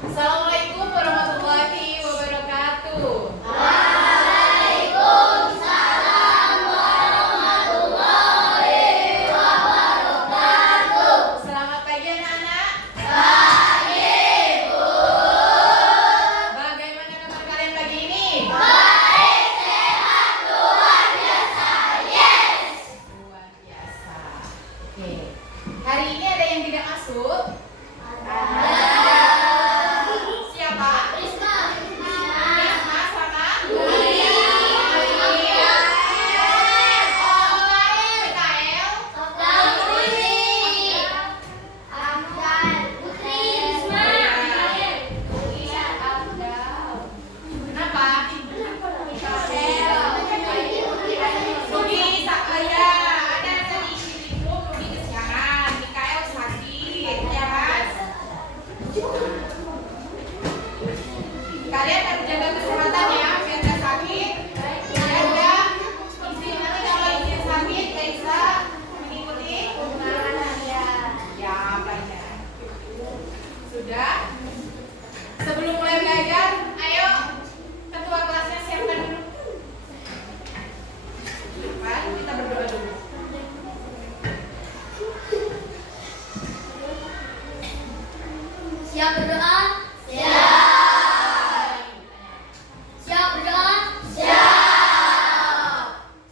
Assalamualaikum warahmatullahi wabarakatuh. Waalaikumsalam warahmatullahi wabarakatuh. Selamat pagi anak-anak. Pagi, Bu. Bagaimana kabar kalian pagi ini? Baik, sehat, luar biasa. Yes. Luar biasa. Oke. Hari ini ada yang tidak masuk? Siapa? Risma. Risma sama? Iya. Oh, Mikael. Kenapa? Rugi saya ada tadi istriku Rugi kesiangan, Mikael sakit, ya kan? Kalian harus jaga kesehatan ya, biar nggak sakit. Jaga izin nanti kalau izin sakit nggak bisa mengikuti ya belajar. Sudah? Sebelum mulai belajar, ayo ketua kelasnya siapkan dulu. Mari kita berdoa dulu. Siap berdoa? Siap. Siap berdoa? Siap.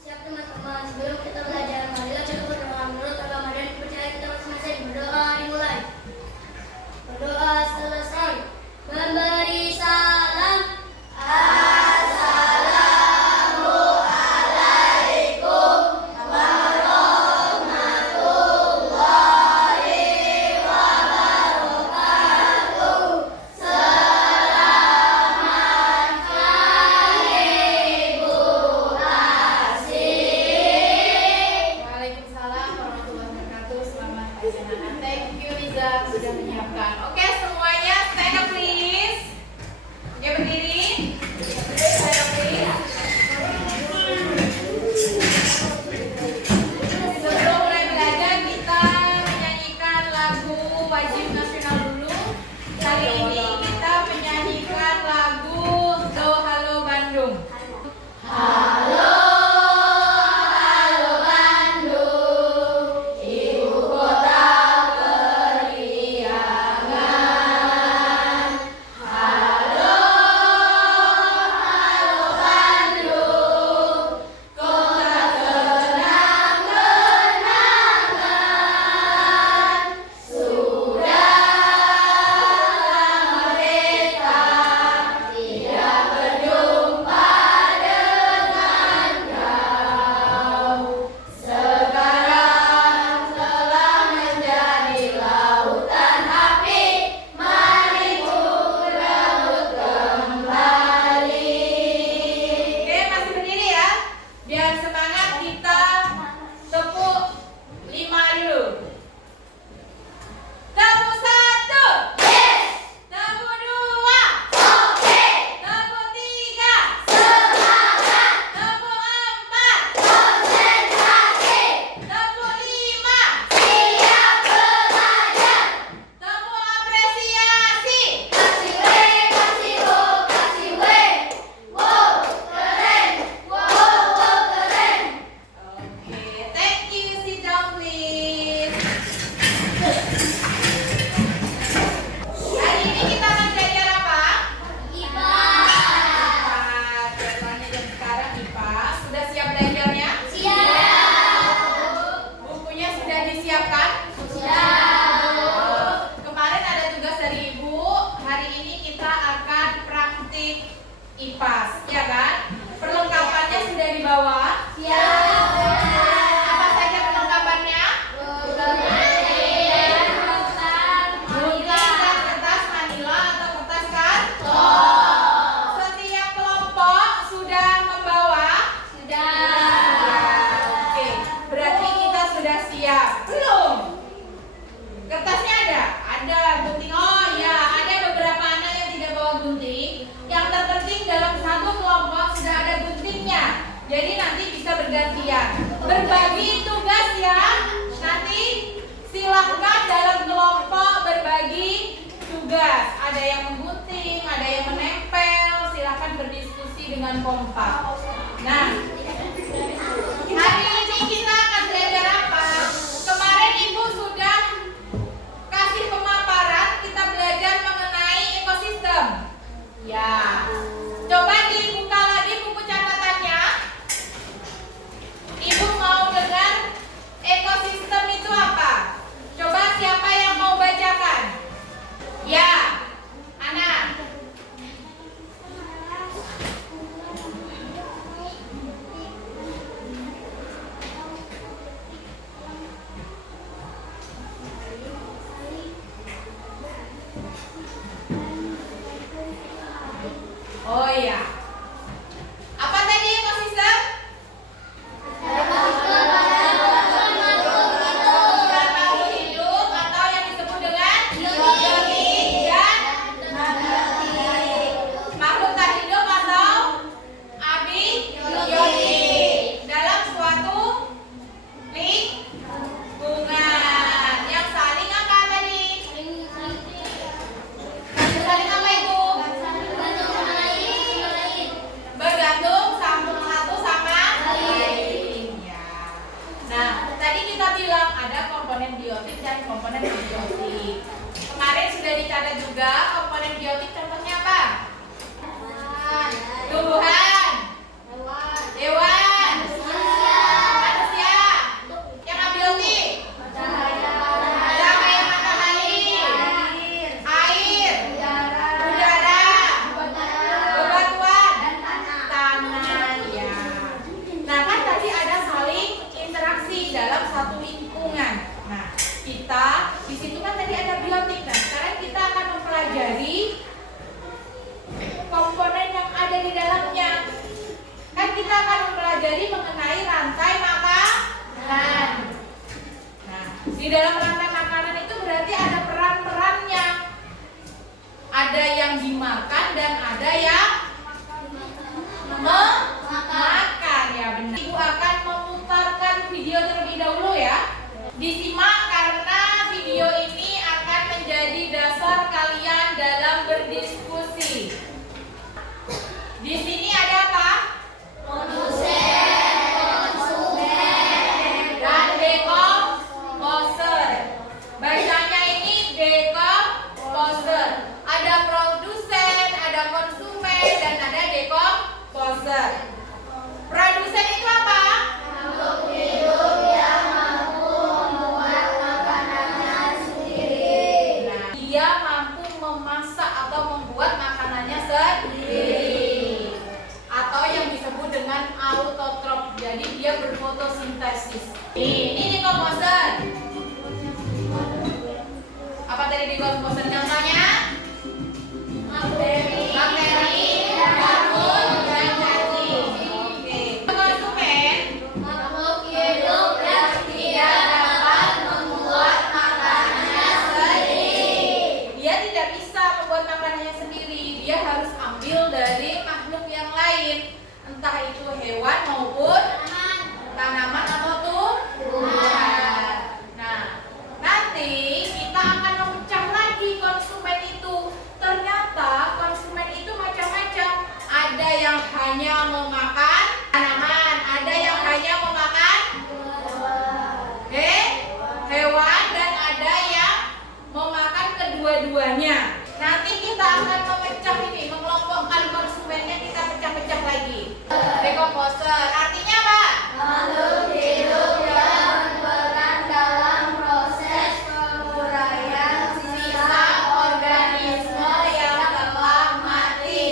Siap teman-teman. Sebelum kita belajar, marilah kita berdoa menurut agama dan kepercayaan kita masing-masing. Berdoa dimulai. Berdoa selesai. Memberi salam. Assalamualaikum warahmatullahi wabarakatuh. Selamat pagi, Bu Asih. Waalaikumsalam warahmatullahi wabarakatuh. Selamat pagi anak-anak. Thank you Riza sudah menyiapkan. Oke semuanya stand up please. Oke berdiri. Stand up please. Sebelum mulai belajar kita menyanyikan lagu wajib nasional dulu. Kali ini kita menyanyikan lagu Do Halo Bandung. Halo, halo Bandung, ibu kota periangan. Halo, halo Bandung, kota kenang-kenangan. Sudah lama merdeka, tidak berjumpa dengan kau. Sekarang telah menjadi lautan api, mari berebut kembali. Oke, masih berdiri ya. Biar semangat kita tepuk 5 dulu. Tepuk 1. Yes, Tepuk 2. oke, Tepuk 3. semangat, Tepuk 4. konsentrasi, Tepuk 5. siap belajar. Tepuk apresiasi. Kasih W, kasih O, kasih W. Wow, keren. Wow, keren. Oke, thank you. Sit down please. Hari ini kita akan belajar apa? IPA. Jadwalnya jam sekarang IPA. Sudah siap belajarnya? Siap. Bukunya sudah disiapkan? Siap. Kemarin ada tugas dari Ibu. Hari ini kita akan praktik IPAS, ya kan? Perlengkapannya sudah dibawa. Siap. Apa saja perlengkapannya? Gunting dan kertas manila atau kertas karton. Setiap kelompok sudah membawa. Oke, berarti kita sudah siap. Belum? Kertasnya ada? Ada gunting. Oh ya, ada beberapa anak yang tidak bawa gunting. Yang terpenting dalam satu kelompok sudah ada guntingnya. Jadi nanti bisa bergantian. Berbagi tugas ya. Nanti silahkan dalam kelompok berbagi tugas. Ada yang membuat dengan kompak. Nah, hari ini kita akan belajar apa? Kemarin Ibu sudah kasih pemaparan, kita belajar mengenai ekosistem. Ya, coba dibuka lagi buku catatannya. Ibu mau dengar ekosistem itu apa? Coba siapa yang mau bacakan? Ya, Ana. Oh iya. Apa tadi ekosistem? Makhluk hidup atau yang disebut dengan biotik dan makhluk tak hidup atau abiotik dalam suatu lingkungan yang saling apa tadi? Saling apa itu? Bergantung satu sama lain. Ya. Nah, tadi kita bilang ada komponen biotik dan komponen abiotik. Kemarin sudah dicatat juga komponen biotik contohnya apa? Tumbuhan, hewan, manusia. Yang abiotik? Cahaya matahari, air, udara, bebatuan, tanah. Ya. Nah, kan tadi ada saling interaksi dalam satu lingkungan. Nah, kita di situ kan tadi ada biotik. Nah, sekarang kita akan mempelajari komponen yang ada di dalamnya. Kan kita akan mempelajari mengenai rantai makanan. Nah, di dalam rantai makanan itu berarti ada peran-perannya. Ada yang dimakan dan ada yang memakan, ya benar. Ibu akan memutarkan video terlebih dahulu ya. Disimak karena video ini akan menjadi dasar kalian dalam berdiskusi. Di sini ada apa? Dan dekomposer. Bacanya ini dekomposer. Ada produsen, ada konsumen, dan ada dekomposer. Produsen itu apa? Nah, dia mampu memasak atau membuat makanannya sendiri, atau yang disebut dengan autotrof. Jadi dia berfotosintesis. Ini dekomposer. Apa tadi dekomposer contohnya? Bakteri, jamur, dan cacing. Oke. Konsumen dia dapat membuat makanannya sendiri. Dia tidak bisa membuat makanannya sendiri. Dia harus ambil dari makhluk yang lain, entah itu hewan maupun tanaman atau tumbuhan. Nah, nanti kita akan memecah lagi konsumen itu. Ternyata konsumen itu macam-macam. Ada yang hanya memakan tanaman, ada yang hanya memakan hewan, dan ada yang memakan kedua-duanya. Nanti kita akan memecah ini, mengelompokkan konsumennya, kita pecah-pecah lagi. Dekomposer artinya apa? Makhluk hidup yang berperan dalam proses penguraian Sisa organisme yang telah mati.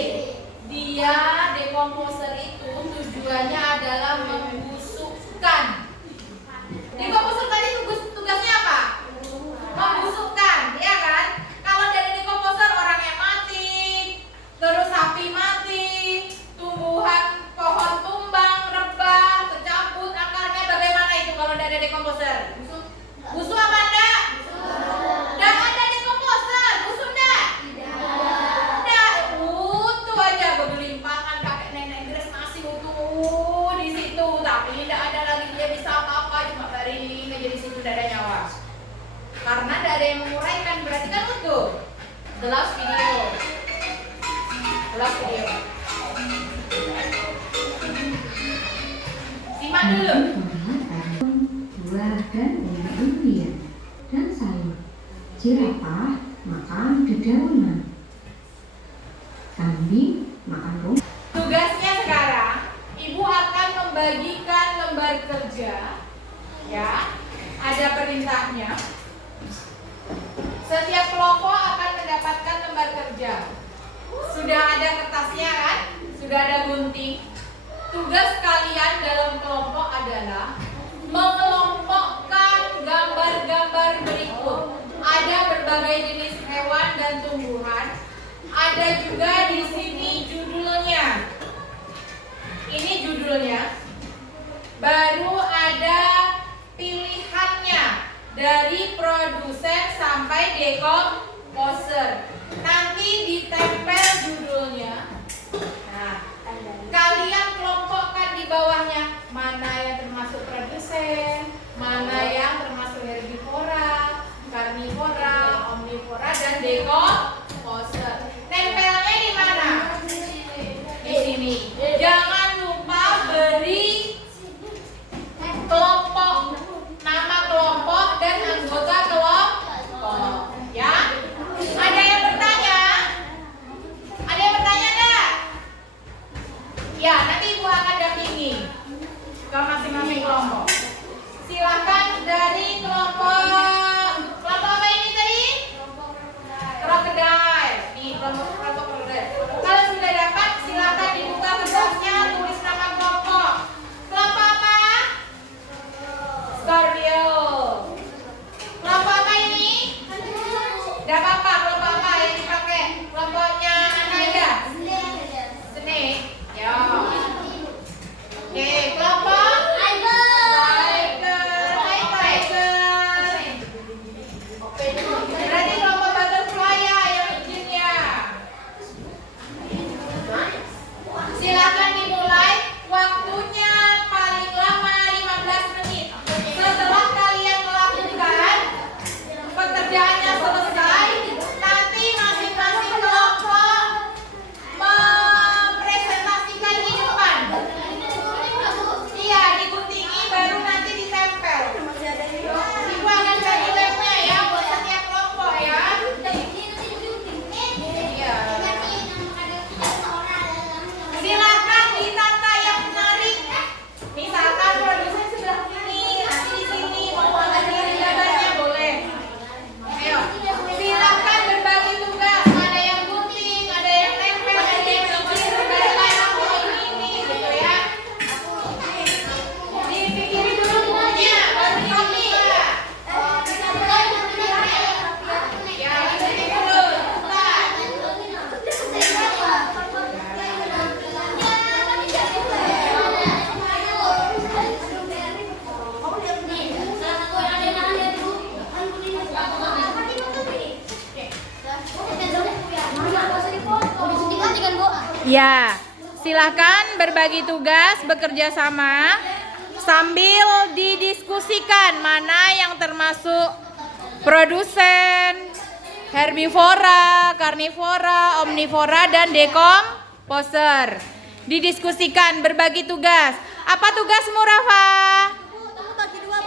Dia dekomposer itu tujuannya adalah membusukkan. Dekomposer tadi tugasnya apa? Membusukkan, ya kan? Kalau dari dekomposer orang yang mati, terus sapi mati, tumbuhan pohon tumbang, rebah, tercabut akarnya, bagaimana itu kalau tidak ada dekomposer? Busuk apa enggak? Enggak ada dekomposer, busuk enggak? Enggak, utuh aja, bergelimpangan kakek nenek Grace masih utuh di situ, tapi tidak ada lagi dia bisa apa-apa, cuma baring aja di situ, tidak ada nyawa. Karena tidak ada yang menguraikan, berarti kan utuh. The last video. dulu. Buah dan umbi-umbian dan sayur. Jerapah makan dedaunan. Kambing makan rumput. Tugasnya sekarang, Ibu akan membagikan lembar kerja. Ya, ada perintahnya. Setiap kelompok akan mendapatkan lembar kerja. Sudah ada kertasnya kan? Sudah ada gunting. Tugas kalian dalam kelompok adalah mengelompokkan gambar-gambar berikut. Ada berbagai jenis hewan dan tumbuhan. Ada juga di sini judulnya. Ini judulnya. Baru ada pilihannya dari produsen sampai dekomposer. Nanti ditempel judulnya. Nah, kalian kelompokkan di bawahnya mana yang termasuk produsen, mana yang termasuk herbivora, karnivora, omnivora, dan dekomposer. Nempelnya di mana? Di sini. Jangan lupa beri kelompok, nama kelompok dan anggota kelompok. Ya. Ada yang bertanya? Ada yang bertanya enggak? Ya, nanti Ibu akan dampingi ke masing-masing kelompok. Silakan dari kelompok apa ini tadi? Krokodil. Nih, kelompok krokodil. Kalau sudah dapat, silakan dibuka kertasnya, tulis nama kelompok. Kelompok apa? Scorpio. Kelompok apa ini? Tidak apa-apa, kelompok apa yang dipakai? Kelompoknya Ananda. Snake. Ya. Oke, kelompok berarti kelompok butterfly ya yang izinnya. Silakan dimulai. Waktunya paling lama 15 menit. Setelah kalian melakukan pekerjaannya selesai, nanti masing-masing kelompok mempresentasikan di depan. Iya, diguntingi baru nanti ditempel. Ibu akan bagi lemnya ya buat setiap kelompok ya. Iya. Silakan ditata yang menarik. Misalkan produsen sebelah sini, nanti di sini mau mengambil gambarnya boleh. Ayo, silakan berbagi tugas. Ada yang gunting, ada yang nempel, ada yang bikin gambar ini gitu ya. Dipikirin dulu bukunya, baru dibuka. Ya, dipikirin dulu. Ya, silakan berbagi tugas, bekerja sama sambil didiskusikan mana yang termasuk produsen, herbivora, karnivora, omnivora, dan dekomposer. Didiskusikan, berbagi tugas. Apa tugasmu, Rafa?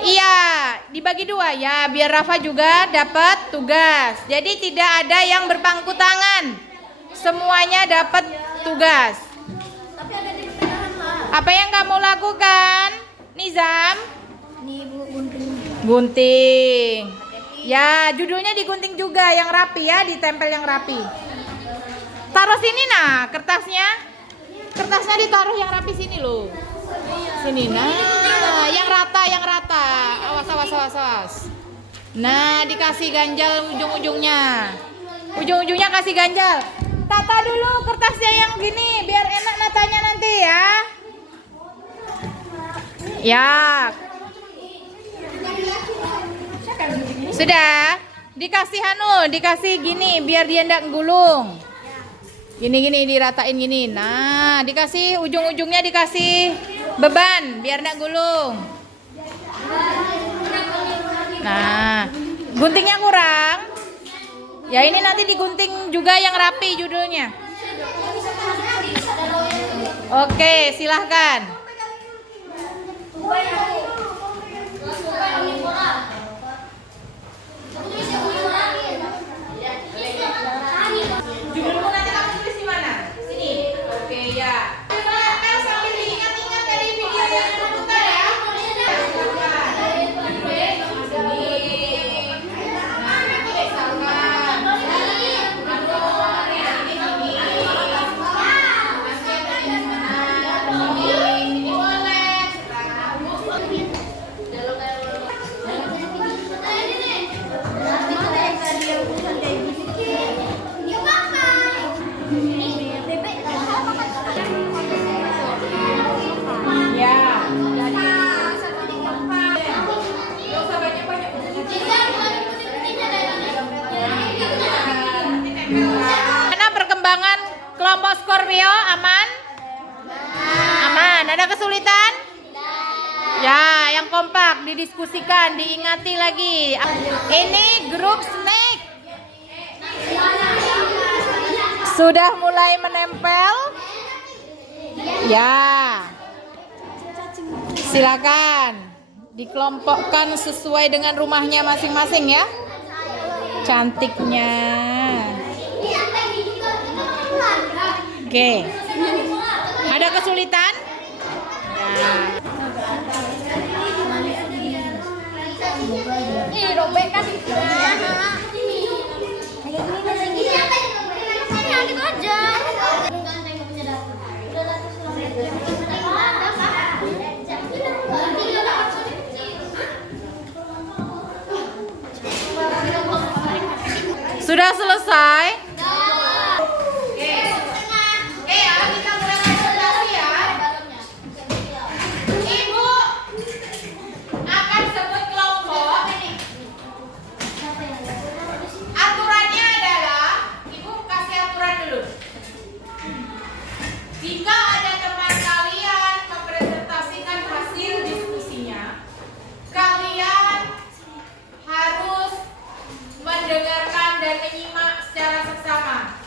Iya, dibagi dua ya, biar Rafa juga dapat tugas. Jadi tidak ada yang berpangku tangan. Semuanya dapat tugas. Apa yang kamu lakukan, Nizam? Gunting. Ya, judulnya digunting juga yang rapi ya, ditempel yang rapi. Taruh sini nah, kertasnya. Kertasnya ditaruh yang rapi sini loh. Sini nah, yang rata. Awas. Nah, dikasih ganjal ujung-ujungnya. Ujung-ujungnya kasih ganjal. Tata dulu kertasnya yang gini biar enak natanya nanti ya. Ya. Sudah? Dikasih gini biar dia enggak gulung. Gini diratain gini. Nah, dikasih ujung-ujungnya dikasih beban biar enggak gulung. Nah, guntingnya kurang. Ya ini nanti digunting juga yang rapi judulnya. Oke, silahkan. Judulmu nanti kamu tulis di mana? Sini. Oke ya. Nempel sambil diingat-ingat dari video yang terputar ya. Mana perkembangan kelompok Scorpio? Aman? Aman. Ada kesulitan? Ya, yang kompak didiskusikan, diingati lagi. Ini grup snake. Sudah mulai menempel? Ya. Silakan dikelompokkan sesuai dengan rumahnya masing-masing ya. Cantiknya. Oke. Ada kesulitan? Ya. Ih, robek kan? Gitu aja. Sudah selesai? Oke, ya kita mulai presentasi ya. Ibu akan sebut kelompok. Aturannya adalah, Ibu kasih aturan dulu. Jika ada teman kalian mempresentasikan hasil diskusinya, kalian harus mendengarkan dan menyimak secara seksama.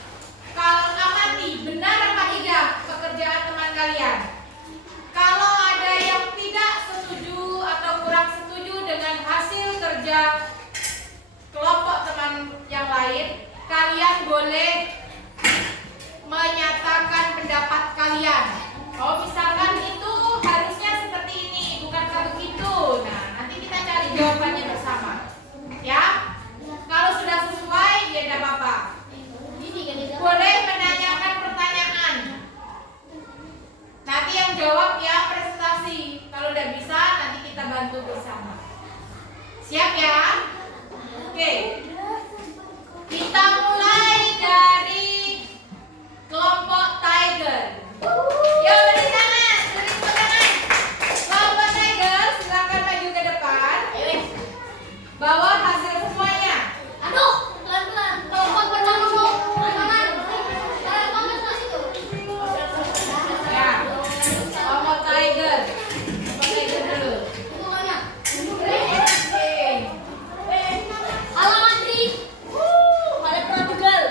Kalau amati benar apa tidak pekerjaan teman kalian. Kalau ada yang tidak setuju atau kurang setuju dengan hasil kerja kelompok teman yang lain, kalian boleh menyatakan pendapat kalian. Oh, misalkan itu harusnya seperti ini, bukan begitu. Nah, nanti kita cari jawabannya bersama. Ya. Kalau sudah sesuai, ya tidak apa-apa. Boleh menanyakan pertanyaan. Nanti yang jawab ya presentasi. Kalau udah bisa, nanti kita bantu bersama. Siap ya? Oke. Kita mulai dari kelompok Tiger. Yuk beri tangan, beri tepuk tangan. Kelompok Tiger, silakan maju ke depan. Bawa hasil semuanya. Aduh, pelan-pelan. Kelompok pecah dulu. Tangan. Tangan situ. Ya. Kelompok Tiger. Kelompok Tiger dulu. Oke. Halaman 3. Ada Portugal.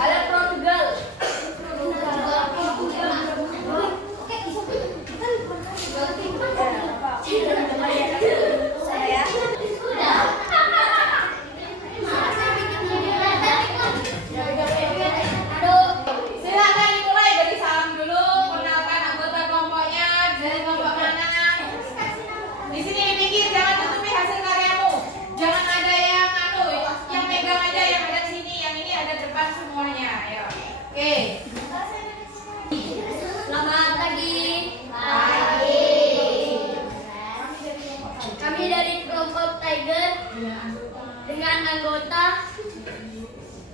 Ada Portugal. Saya. Silakan dimulai dari salam dulu, kenalkan anggota kelompoknya, dari kelompok mana. Di sini di pinggir, jangan tutupi hasil karyamu. Jangan ada yang pegang aja, yang ada di sini, yang ini ada depan semuanya. Ayo. Oke. Selamat pagi. Kami dari kelompok Tiger dengan anggota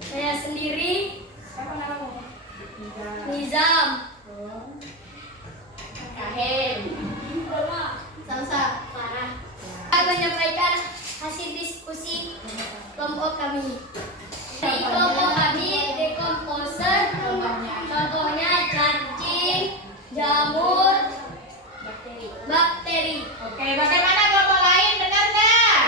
saya sendiri, Nizam, Kahim. Salsa, Farah. Saya menyampaikan hasil diskusi kelompok kami. Di kelompok kami dekomposer, contohnya cacing, jamur, bakteri. Oke, bagaimana kelompok lain? Benar nggak?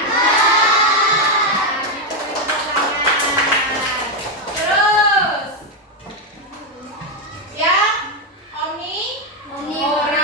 Terus, ya, omnivora.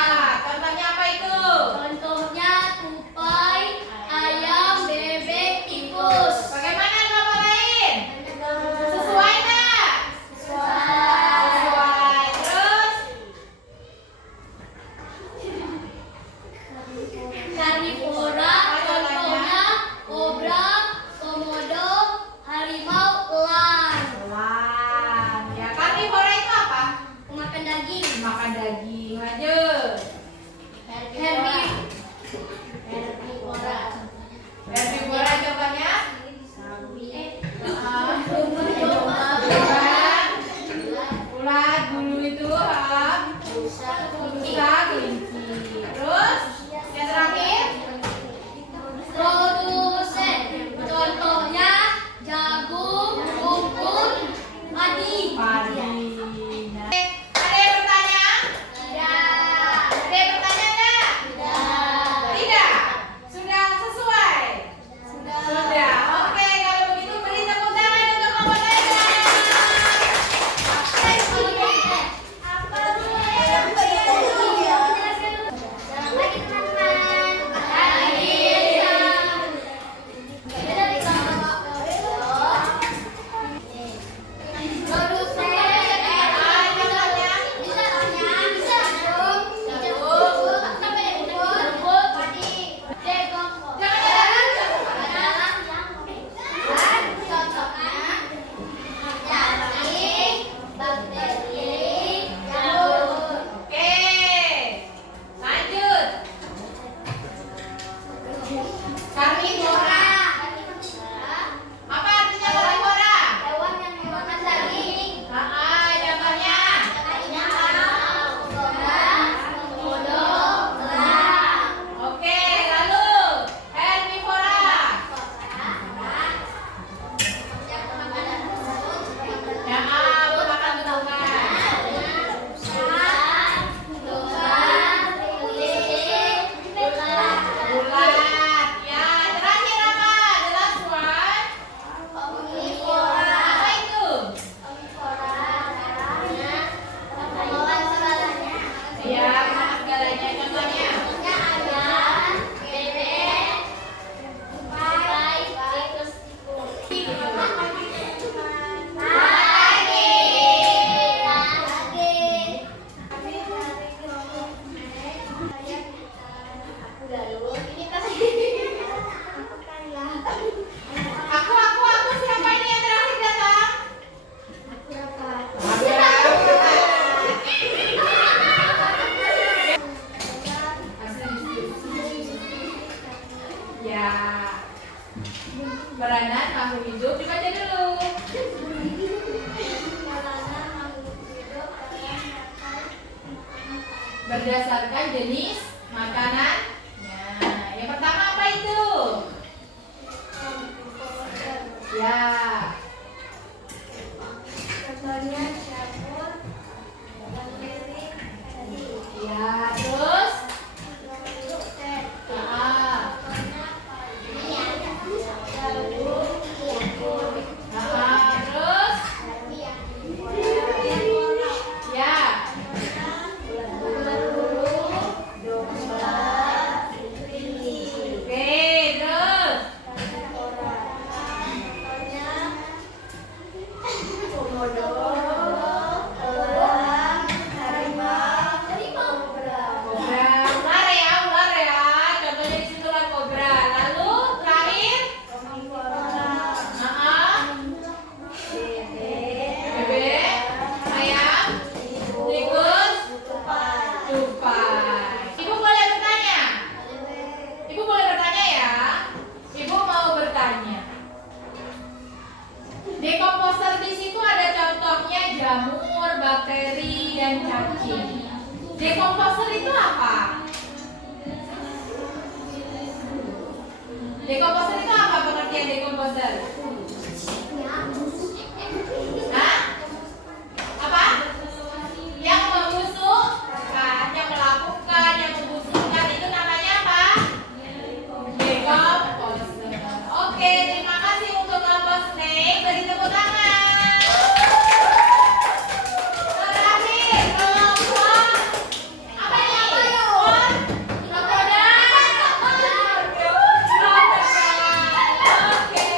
Jalanan makhluk hidup dibaca dulu. Berdasarkan jenis makanan. Nah, yang pertama apa itu? Ya. Ya, terus? Ah. Ah, terus? Ya. Oke, terus? Kobra, ular ya. Contohnya di situ lah kobra. Lalu terakhir? Bebek, ayam, tikus, tupai. Ibu boleh bertanya? Ibu boleh bertanya ya? Ibu mau bertanya. Dekomposer di situ ada contohnya jamur, bakteri, dan cacing. Dekomposer itu apa? Dekomposer itu apa pengertian dekomposer? Hah? Apa? Yang membusuk, kan? Yang melakukan, yang membusukkan itu namanya apa? Dekomposer. Oke, terima kasih untuk kelompok snake. Beri tepuk tangan. Terakhir kelompok apa ini? Krokodil. Krokodil. Oke.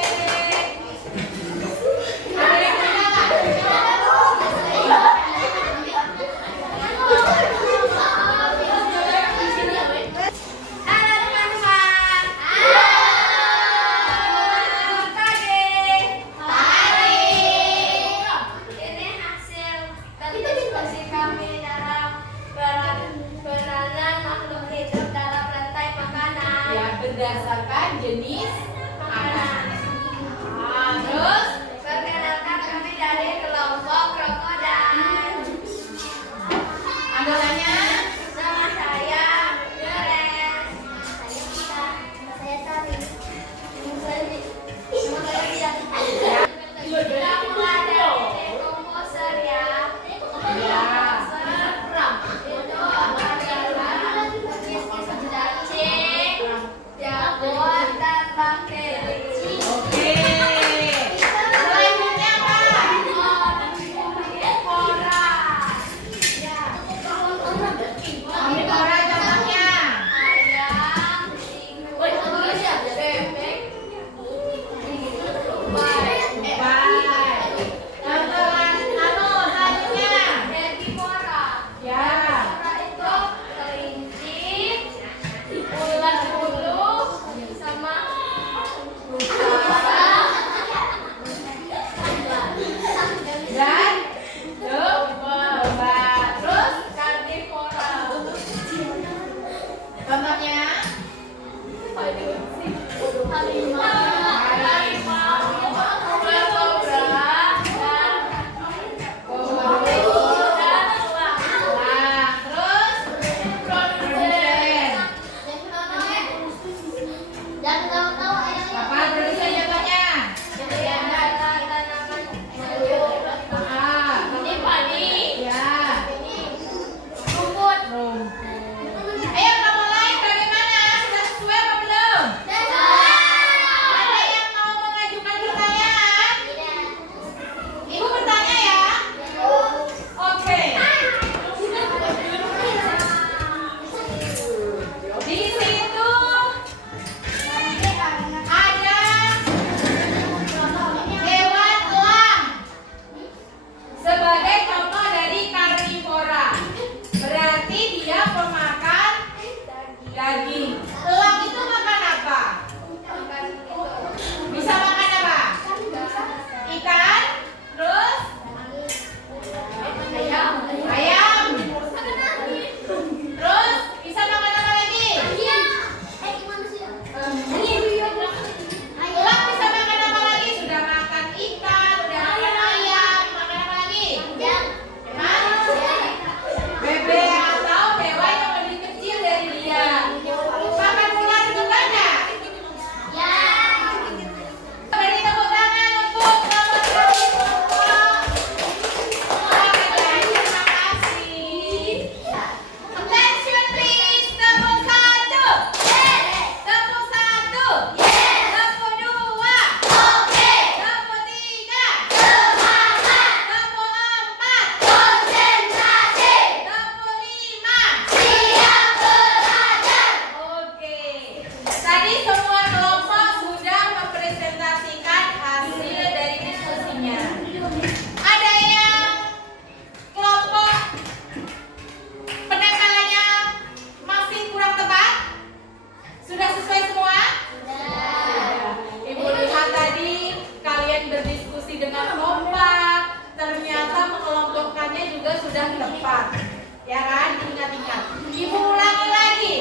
sudah tepat. Ya kan? Ingat-ingat. Ibu ulangi lagi.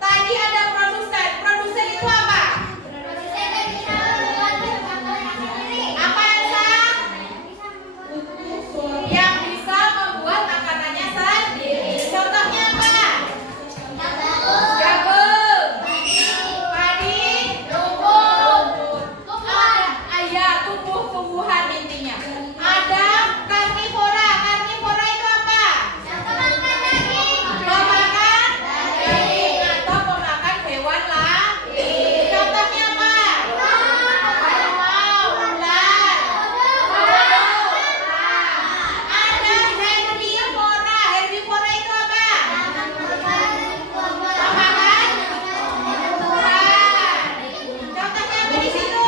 Tadi ada produsen. Produsen itu apa? Apa Elsa? Yang bisa membuat makanannya sendiri. Contohnya apa? Jagung, padi, rumput. Ada tumbuh-tumbuhan intinya. Ada karnivora. Karnivora itu apa? Pemakan daging atau pemakan hewan lain. Contohnya apa? Harimau, ular, kodok. Ada herbivora. Herbivora itu apa? Pemakan tumbuhan. Contohnya apa di situ?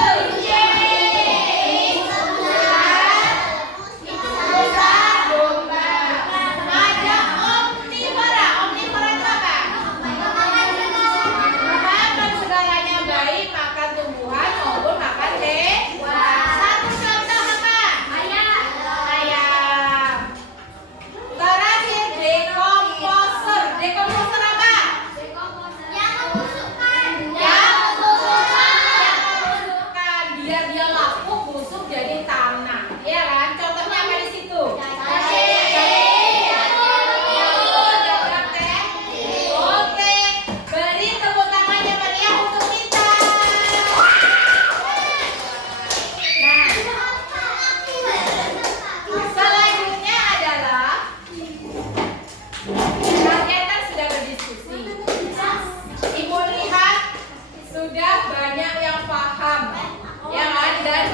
Ular, domba. Ada omnivora. Omnivora itu apa? Makan segalanya, baik makan tumbuhan maupun makan hewan. Satu contoh apa? Ayam. Terakhir dekomposer. Dekomposer apa? Yang membusukkan. Biar dia lapuk, busuk jadi tanah. Iya kan? Contohnya apa di situ? Oke, beri tepuk tangannya meriah untuk kita. Nah, selanjutnya adalah kalian kan sudah berdiskusi. Ibu lihat sudah banyak yang paham, ya kan? Dan